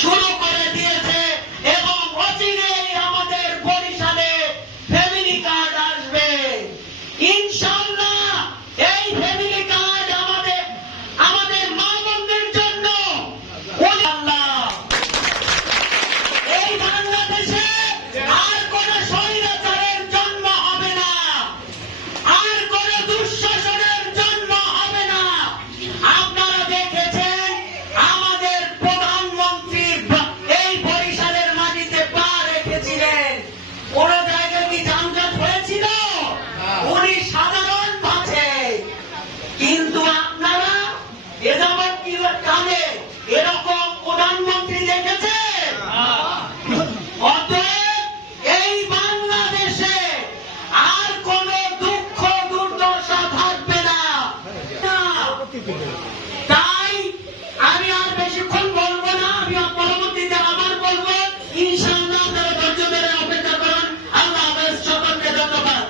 শুরু করে দিয়েছে এবং অচিরেই আমাদের বরিশালে ফ্যামিলি কার্ড আসবে ইনশাআল্লাহ। এই ফ্যামিলি কার্ড আমাদের মা বোনদের জন্য এই বাংলাদেশে আর কোন স্বৈরাচারের জন্ম হবে না, আর কোন দুঃশাসনের জন্ম হবে না। আপনারা দেখেছেন আমাদের প্রধানমন্ত্রী এই বরিশালের মাটিতে পা রেখেছিলেন, কোন জায়গায় কি যানজট হয়েছিল? উনি সাধারণ ভাষে, কিন্তু আপনারা এ যাবৎ কি কালে এরকম প্রধানমন্ত্রী দেখেছেন? অতএব এই বাংলাদেশে আর কোন দুঃখ দুর্দশা থাকবে না। তাই আমি আর বেশিক্ষণ বলবো না, আমি পরবর্তীতে আবার বলবো। ইনশাআল্লাহ আপনারা ধৈর্য ধরে অপেক্ষা করুন। আল্লাহ হাফেজ, সকলকে ধন্যবাদ।